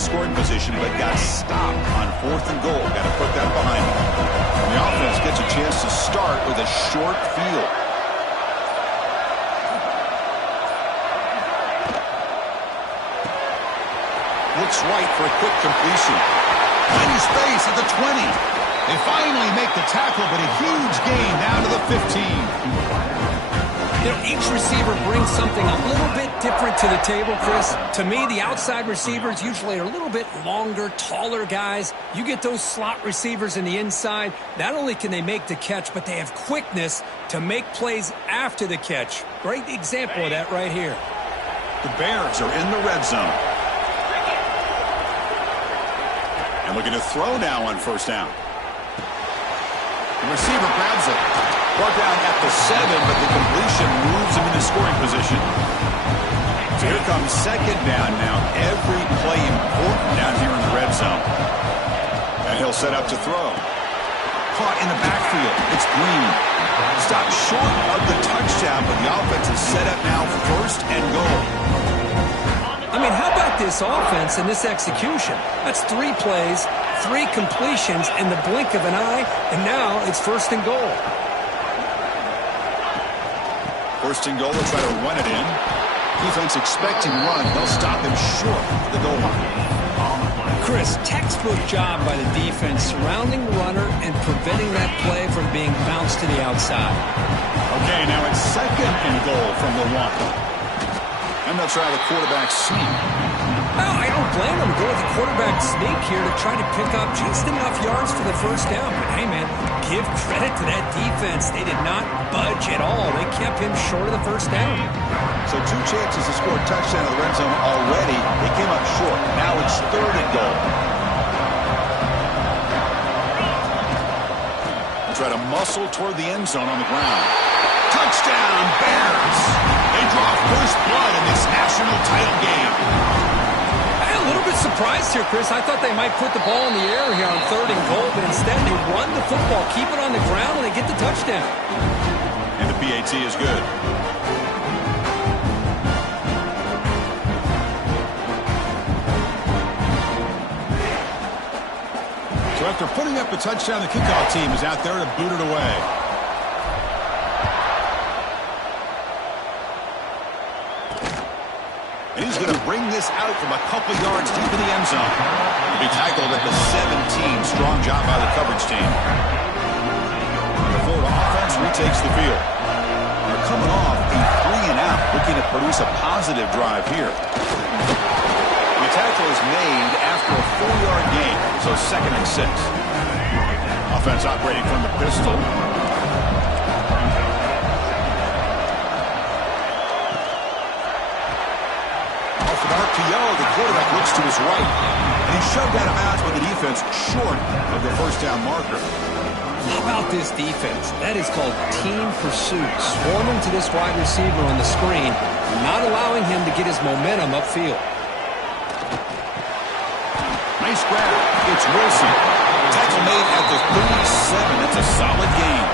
into scoring position, but got stopped on 4th and goal. Got to put that behind him. And the offense gets a chance to start with a short field. Looks right for a quick completion. Plenty space at the 20. They finally make the tackle, but a huge gain down to the 15. You know, each receiver brings something a little bit different to the table, Chris. To me, the outside receivers usually are a little bit longer, taller guys. You get those slot receivers in the inside, not only can they make the catch, but they have quickness to make plays after the catch. Great example of that right here. The Bears are in the red zone. And looking to throw now on 1st down. The receiver grabs it. Brought down at the 7, but the completion moves him into scoring position. So here comes 2nd down now. Every play important down here in the red zone. And he'll set up to throw. Caught in the backfield. It's Green. Stopped short of the touchdown, but the offense is set up now 1st and goal. I mean, how about this offense and this execution? That's 3 plays, 3 completions in the blink of an eye, and now it's 1st and goal. 1st and goal, they'll try to run it in. Defense expecting run. They'll stop him short of the goal line. Chris, textbook job by the defense surrounding the runner and preventing that play from being bounced to the outside. Okay, now it's 2nd and goal from the 1. And they'll try the quarterback sneak. Well, I don't blame them. Go with the quarterback sneak here to try to pick up just enough yards for the 1st down. But hey, man, give credit to that defense. They did not budge at all. They kept him short of the 1st down. So 2 chances to score a touchdown in the red zone already. They came up short. Now it's 3rd and goal. They'll try to muscle toward the end zone on the ground. Touchdown, Bears! They draw first blood in this national title game. I'm a little bit surprised here, Chris. I thought they might put the ball in the air here on 3rd and goal, but instead they run the football, keep it on the ground, and they get the touchdown. And the PAT is good. So after putting up a touchdown, the kickoff team is out there to boot it away. And he's going to bring this out from a couple yards deep in the end zone. He'll be tackled at the 17. Strong job by the coverage team. The Florida offense retakes the field. They're coming off a 3-and-out, looking to produce a positive drive here. The tackle is made after a 4-yard gain, so 2nd and 6. Offense operating from the pistol. RPO, the quarterback looks to his right, and he shoved out of bounds with the defense short of the 1st down marker. How about this defense? That is called team pursuit. Swarming to this wide receiver on the screen, not allowing him to get his momentum upfield. Nice grab. It's Wilson. Tackle made at the 37. That's a solid gain.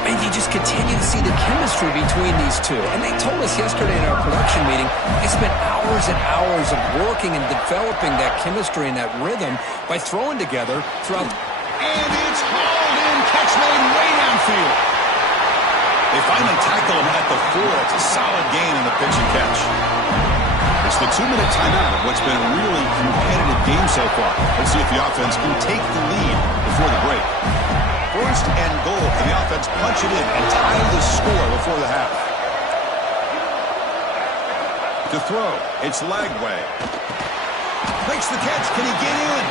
And you just continue to see the chemistry between these two. And they told us yesterday in our production meeting, they spent hours and hours of working and developing that chemistry and that rhythm by throwing together throughout. And it's hauled in. Catch made way downfield. They finally tackle him at the 4. It's a solid gain on the pitch and catch. It's the 2-minute timeout of what's been a really competitive game so far. Let's see if the offense can take the lead before the break. 1st and goal. Can the offense punch it in and tie the score before the half? To throw, it's Lagway. Makes the catch. Can he get in?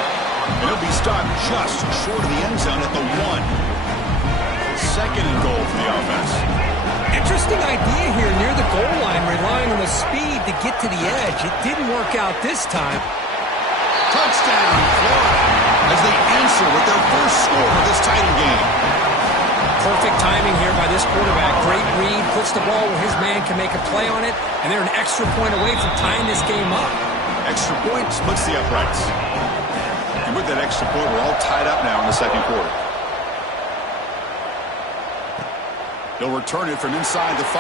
And he'll be stopped just short of the end zone at the 1. 2nd and goal for the offense. Interesting idea here near the goal line, relying on the speed to get to the edge. It didn't work out this time. Touchdown, Florida, as they answer with their first score of this title game. Perfect timing here by this quarterback. Great read, puts the ball where his man can make a play on it, and they're an extra point away from tying this game up. Extra point splits the uprights. And with that extra point, we're all tied up now in the 2nd quarter. They'll return it from inside the 5.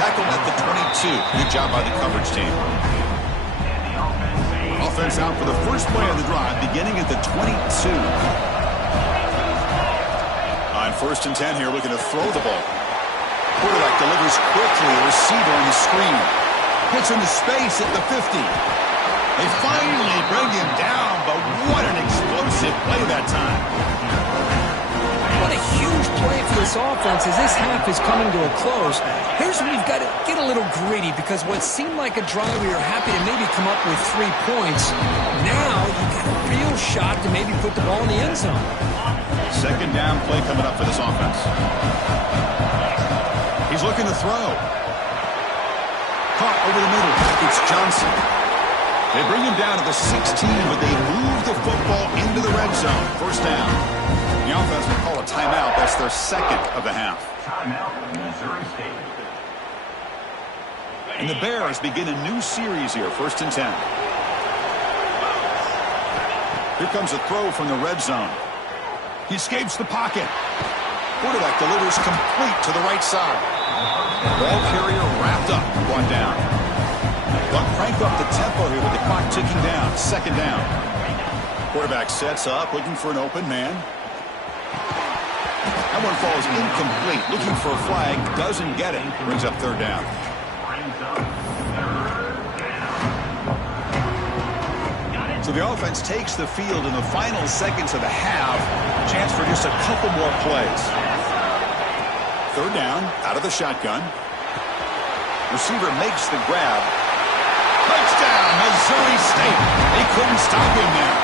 Tackled at the 22. Good job by the coverage team. offense out for the first play of the drive, beginning at the 22. On 1st and 10 here, looking to throw the ball. Quarterback delivers quickly. The receiver on the screen. Hits into space at the 50. They finally bring him down, but what an explosive play that time. What a huge play for this offense as this half is coming to a close. Here's where you've got to get a little greedy, because what seemed like a drive where you're happy to maybe come up with 3 points, now you've got a real shot to maybe put the ball in the end zone. 2nd down play coming up for this offense. He's looking to throw. Caught over the middle. It's Johnson. They bring him down to the 16, but they move the football into the red zone. 1st down. The offense will call a timeout. That's their 2nd of the half. Timeout, Missouri State. And the Bears begin a new series here. 1st and 10. Here comes a throw from the red zone. He escapes the pocket. Quarterback delivers complete to the right side. Ball carrier wrapped up, brought down. They'll crank up the tempo here with the clock ticking down. 2nd down. Quarterback sets up, looking for an open man. That one falls incomplete. Looking for a flag, doesn't get it. Brings up 3rd down. So the offense takes the field in the final seconds of the half. Chance for just a couple more plays. 3rd down, out of the shotgun. Receiver makes the grab. Touchdown, Missouri State. They couldn't stop him there.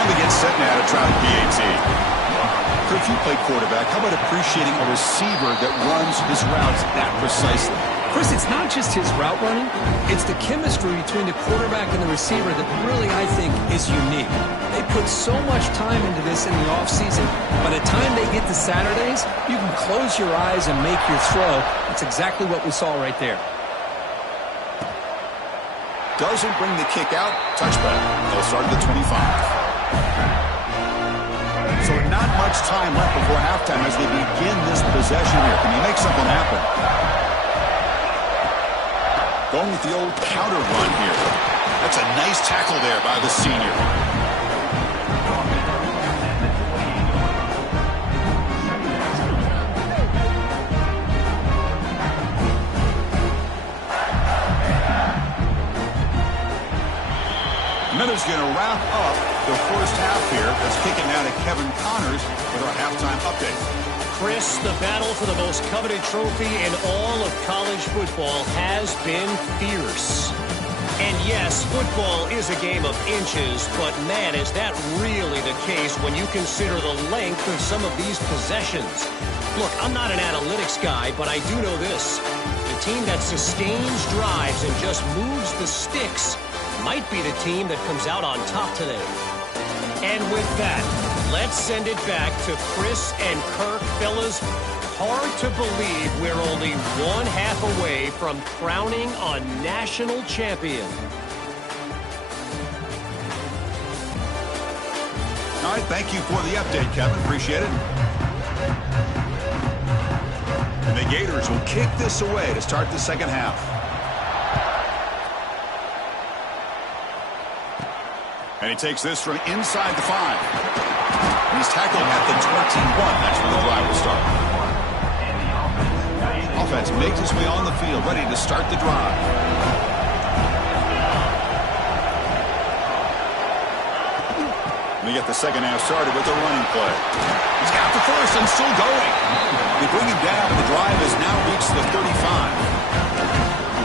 And they get set now to try the PAT. If you play quarterback, how about appreciating a receiver that runs his routes that precisely? Chris, it's not just his route running. It's the chemistry between the quarterback and the receiver that really, I think, is unique. They put so much time into this in the offseason. By the time they get to Saturdays, you can close your eyes and make your throw. That's exactly what we saw right there. Doesn't bring the kick out. Touchback. They'll start at the 25. So not much time left before halftime as they begin this possession here. Can you make something happen? Going with the old counter run here. That's a nice tackle there by the senior. And that is going to wrap up the first half here. Let's kick it now to Kevin Connors with our halftime update. Chris, the battle for the most coveted trophy in all of college football has been fierce. And yes, football is a game of inches, but man, is that really the case when you consider the length of some of these possessions. Look, I'm not an analytics guy, but I do know this. The team that sustains drives and just moves the sticks might be the team that comes out on top today. And with that, let's send it back to Chris and Kirk. Fellas, hard to believe we're only 1/2 away from crowning a national champion. All right, thank you for the update, Kevin. Appreciate it. And the Gators will kick this away to start the second half. And he takes this from inside the 5. He's tackled at the 21. That's where the drive will start. Offense makes its way on the field, ready to start the drive. We get the second half started with a running play. He's got the first and still going. They bring him down, and the drive has now reached the 35.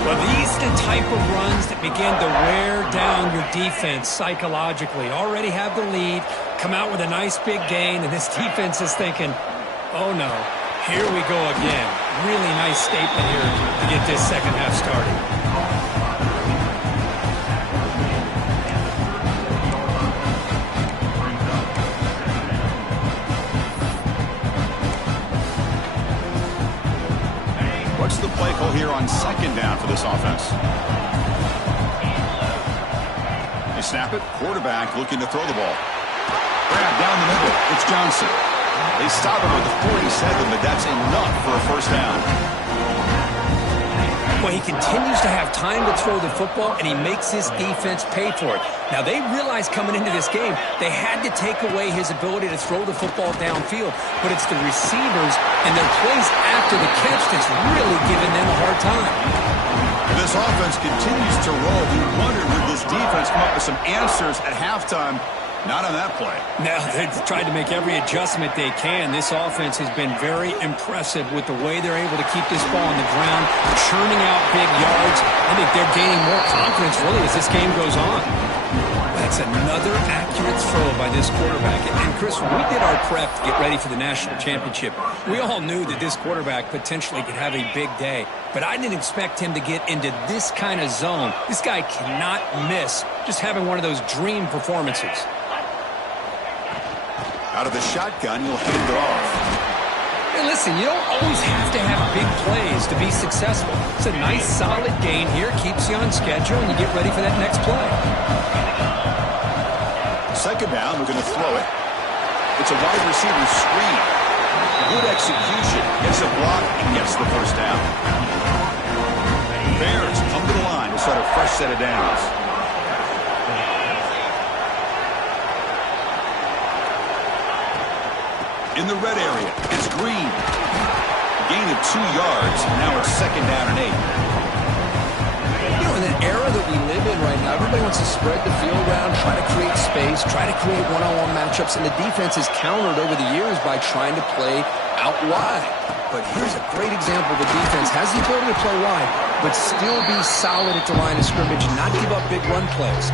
Well, these are the type of runs that begin to wear down your defense psychologically. Already have the lead, come out with a nice big gain, and this defense is thinking, oh no, here we go again. Really nice statement here to get this second half started. What's the play call here on second down for this offense? They snap it. Quarterback looking to throw the ball. Grab down the middle. It's Johnson. They stop him with the 47, but that's enough for a first down. Well, he continues to have time to throw the football, and he makes his defense pay for it. Now, they realized coming into this game they had to take away his ability to throw the football downfield, but it's the receivers and their plays after the catch that's really giving them a hard time. This offense continues to roll. You wonder, would this defense come up with some answers at halftime? Not on that play. No, they've tried to make every adjustment they can. This offense has been very impressive with the way they're able to keep this ball on the ground, churning out big yards. I think they're gaining more confidence, really, as this game goes on. That's another accurate throw by this quarterback. And Chris, when we did our prep to get ready for the national championship, we all knew that this quarterback potentially could have a big day. But I didn't expect him to get into this kind of zone. This guy cannot miss just having one of those dream performances. Out of the shotgun, he'll hand it off. Hey, listen, you don't always have to have big plays to be successful. It's a nice, solid gain here. Keeps you on schedule, and you get ready for that next play. Second down, we're going to throw it. It's a wide receiver screen. Good execution. Gets a block and gets the first down. Bears come to the line to start a fresh set of downs. In the red area, it's Green. Gain of 2 yards. Now it's second down and 8. You know, in an era that we live in right now, everybody wants to spread the field around, try to create space, try to create one-on-one matchups, and the defense has countered over the years by trying to play out wide. But here's a great example. The defense has the ability to play wide, but still be solid at the line of scrimmage and not give up big run plays.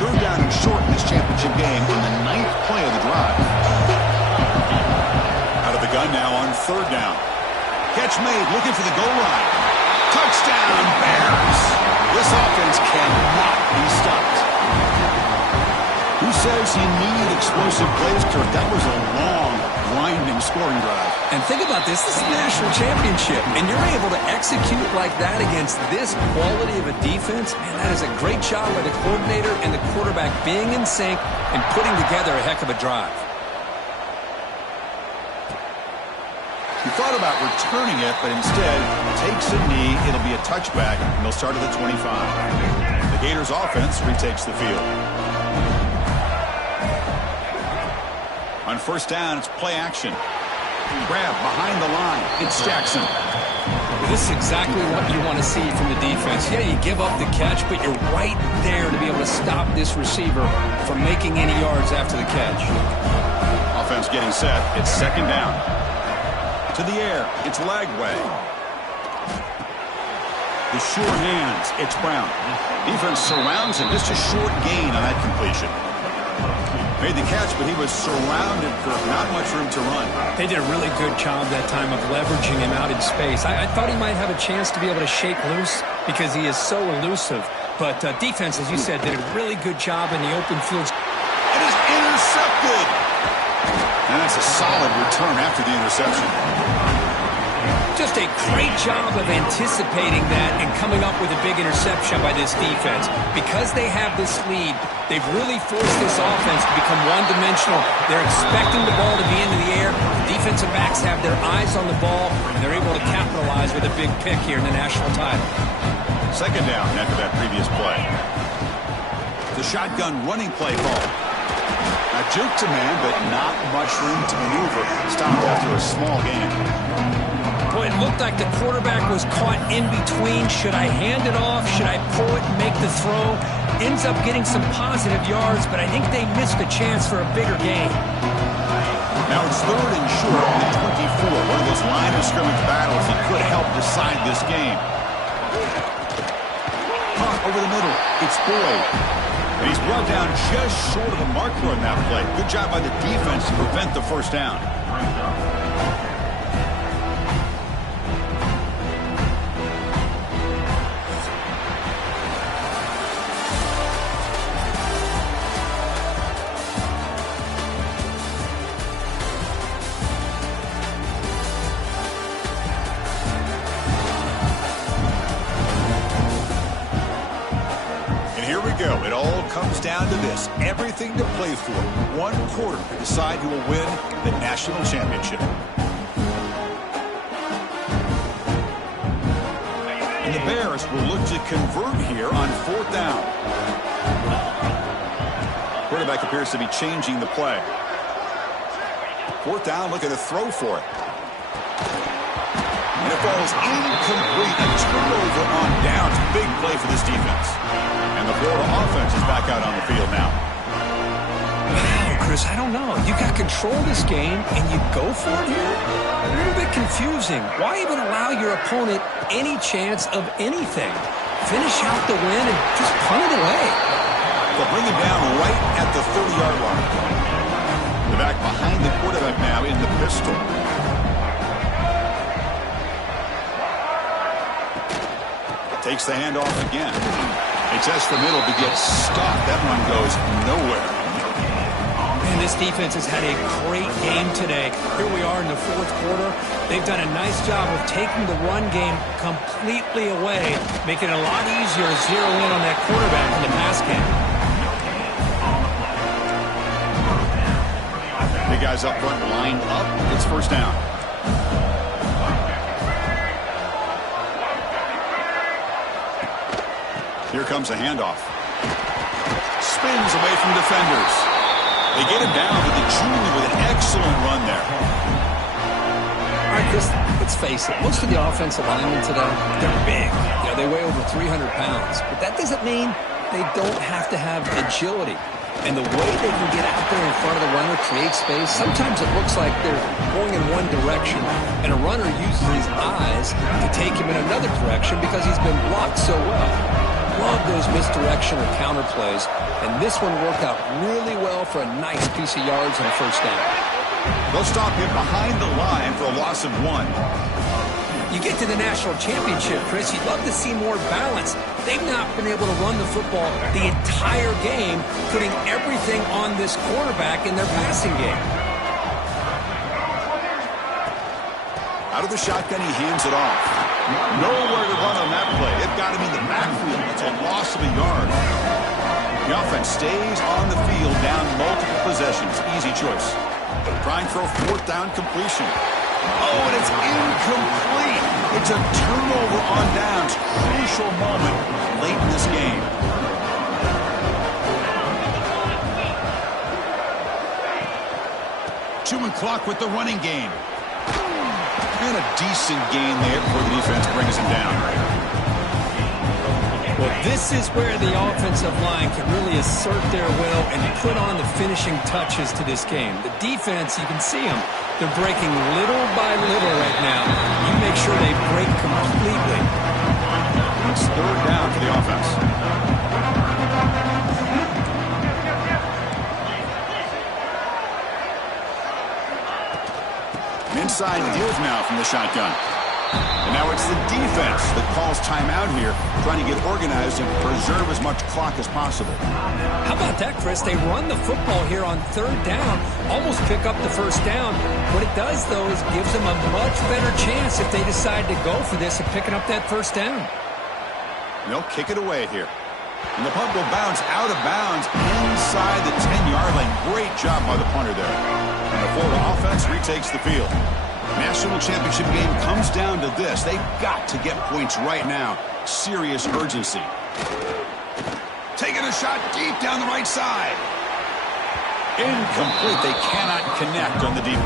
Third down and short in this championship game on the 9th play of the drive. Out of the gun now on third down. Catch made, looking for the goal line. Touchdown, Bears! This offense cannot be stopped. Who says you need explosive plays, Kirk? That was a long, winding scoring drive. And think about this. This is the national championship, and you're able to execute like that against this quality of a defense. Man, that is a great job by the coordinator and the quarterback being in sync and putting together a heck of a drive. He thought about returning it, but instead takes a knee. It'll be a touchback, and they'll start at the 25. The Gators offense retakes the field. On first down, it's play action. Grab behind the line. It's Jackson. This is exactly what you want to see from the defense. Yeah, you give up the catch, but you're right there to be able to stop this receiver from making any yards after the catch. Offense getting set. It's second down. To the air. It's Lagway. The sure hands. It's Brown. Defense surrounds him. Just a short gain on that completion. Made the catch, but he was surrounded for not much room to run. They did a really good job that time of leveraging him out in space. I thought he might have a chance to be able to shake loose because he is so elusive. But defense, as you said, did a really good job in the open fields. It is intercepted. And that's a solid return after the interception. Just a great job of anticipating that and coming up with a big interception by this defense. Because they have this lead, they've really forced this offense to become one-dimensional. They're expecting the ball to be into the air. The defensive backs have their eyes on the ball, and they're able to capitalize with a big pick here in the national title. Second down after that previous play. The shotgun running play call. A juke to man, but not much room to maneuver. Stopped after a small gain. Boy, it looked like the quarterback was caught in between. Should I hand it off? Should I pull it and make the throw? Ends up getting some positive yards, but I think they missed a chance for a bigger gain. Now it's third and short at the 24. One of those line of scrimmage battles that could help decide this game. Caught over the middle. It's Boyd. And he's brought down just short of the marker on that play. Good job by the defense to prevent the first down. It all comes down to this. Everything to play for. One quarter to decide who will win the national championship. And the Bears will look to convert here on 4th down. Quarterback appears to be changing the play. 4th down, looking to throw for it. And it falls incomplete. A turnover on downs. Big play for this defense. And the Florida offense is back out on the field now. Wow, Chris, I don't know. You got control of this game, and you go for it here? A little bit confusing. Why even allow your opponent any chance of anything? Finish out the win and just punt it away. They'll bring him down right at the 30-yard line. The back behind the quarterback now in the pistol. Takes the handoff again. He tests the middle to get stopped. That one goes nowhere. And this defense has had a great game today. Here we are in the 4th quarter. They've done a nice job of taking the run game completely away, making it a lot easier to zero in on that quarterback in the pass game. The guys up front line up. It's 1st down. Here comes a handoff. Spins away from defenders. They get him down, but the junior with an excellent run there. All right, Chris, let's face it. Most of the offensive linemen today, they're big. You know, they weigh over 300 pounds. But that doesn't mean they don't have to have agility. And the way they can get out there in front of the runner, create space, sometimes it looks like they're going in one direction, and a runner uses his eyes to take him in another direction because he's been blocked so well. Love those misdirection or counter plays, and this one worked out really well for a nice piece of yards on 1st down. They'll stop him behind the line for a loss of 1. You get to the national championship, Chris, you'd love to see more balance. They've not been able to run the football the entire game, putting everything on this quarterback in their passing game. Out of the shotgun, he hands it off. Nowhere to run on that play. It got him in the backfield. It's a loss of a yard. The offense stays on the field down multiple possessions. Easy choice. Trying for a 4th down completion. Oh, and it's incomplete. It's a turnover on downs. Crucial moment late in this game. Chewing clock with the running game. And a decent gain there before the defense brings him down. Well, this is where the offensive line can really assert their will and put on the finishing touches to this game. The defense, you can see them. They're breaking little by little right now. You make sure they break completely. It's 3rd down for the offense. Inside deals now from the shotgun. And now it's the defense that calls timeout here, trying to get organized and preserve as much clock as possible. How about that, Chris? They run the football here on 3rd down, almost pick up the 1st down. What it does, though, is gives them a much better chance if they decide to go for this and picking up that 1st down. They'll kick it away here. And the punt will bounce out of bounds inside the 10-yard line. Great job by the punter there. And the Florida offense retakes the field. National championship game comes down to this. They've got to get points right now. Serious urgency. Taking a shot deep down the right side. Incomplete. They cannot connect on the deep.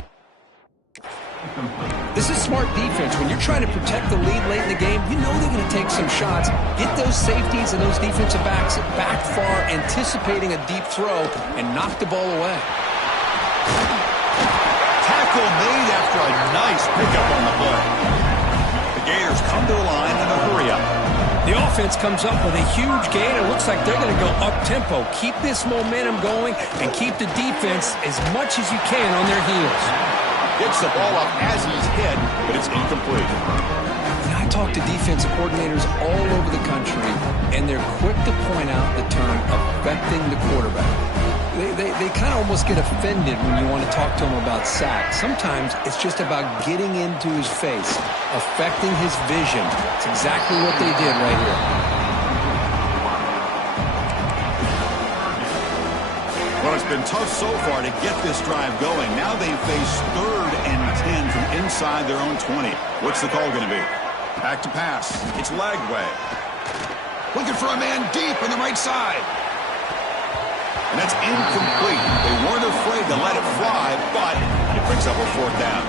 This is smart defense. When you're trying to protect the lead late in the game, you know they're going to take some shots. Get those safeties and those defensive backs back far, anticipating a deep throw, and knock the ball away. Tackle made after a nice pickup on the play. The Gators come to the line in a hurry-up. The offense comes up with a huge gain. It looks like they're going to go up-tempo. Keep this momentum going and keep the defense as much as you can on their heels. Gets the ball up as he's hit, but it's incomplete. And I talk to defensive coordinators all over the country, and they're quick to point out the term affecting the quarterback. They kind of almost get offended when you want to talk to them about sacks. Sometimes it's just about getting into his face, affecting his vision. It's exactly what they did right here. Well, it's been tough so far to get this drive going. Now they face 3rd and 10 from inside their own 20. What's the call going to be? Back to pass. It's Lagway. Looking for a man deep on the right side. And that's incomplete. They weren't afraid to let it fly, but it brings up a fourth down.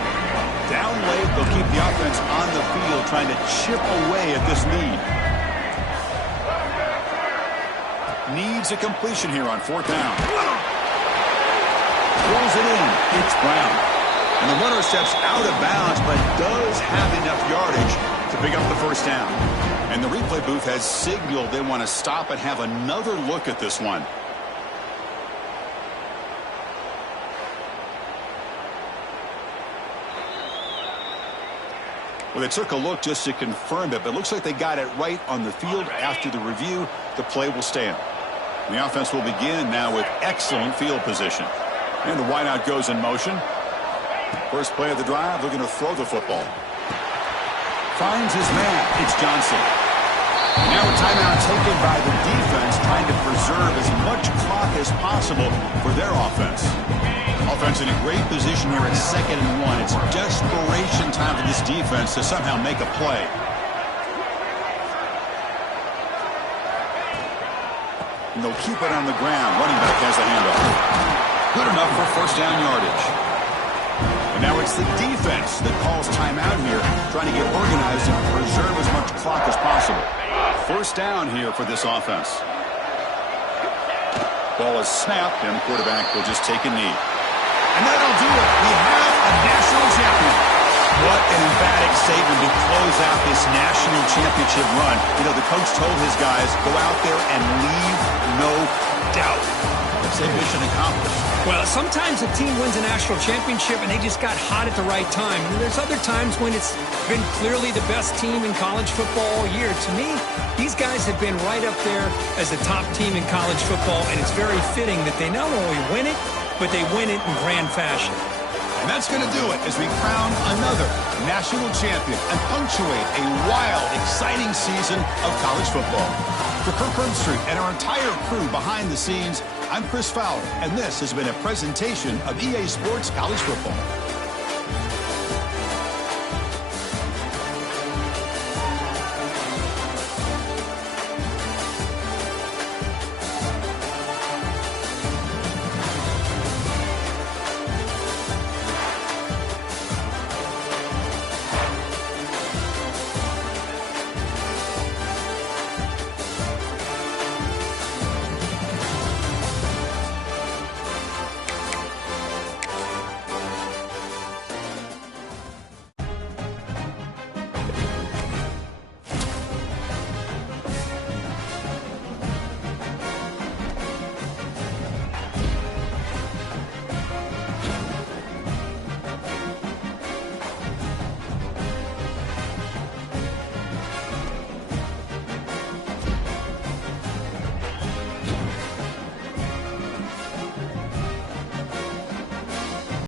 Down late, they'll keep the offense on the field trying to chip away at this lead. Needs a completion here on fourth down. Pulls it in. It's Brown. And the runner steps out of bounds, but does have enough yardage to pick up the first down. And the replay booth has signaled they want to stop and have another look at this one. Well, they took a look just to confirm it, but it looks like they got it right on the field. After the review, the play will stand. And the offense will begin now with excellent field position. And the wideout goes in motion. First play of the drive, looking to throw the football. Finds his man. It's Johnson. And now a timeout taken by the defense, trying to preserve as much clock as possible for their offense. Offense in a great position here at 2nd and 1. It's desperation time for this defense to somehow make a play. And they'll keep it on the ground. Running back has the handoff. Good enough for first down yardage. And now it's the defense that calls timeout here, trying to get organized and preserve as much clock as possible. First down here for this offense. Ball is snapped, and the quarterback will just take a knee. And that'll do it. We have a national champion. What an emphatic statement to close out this national championship run. You know, the coach told his guys, go out there and leave no doubt. Let's say mission accomplished. Well, sometimes a team wins a national championship and they just got hot at the right time. And there's other times when it's been clearly the best team in college football all year. To me, these guys have been right up there as the top team in college football, and it's very fitting that they not only win it, but they win it in grand fashion. And that's going to do it as we crown another national champion and punctuate a wild, exciting season of college football. For Kirk Herbstreit and our entire crew behind the scenes, I'm Chris Fowler, and this has been a presentation of EA Sports College Football.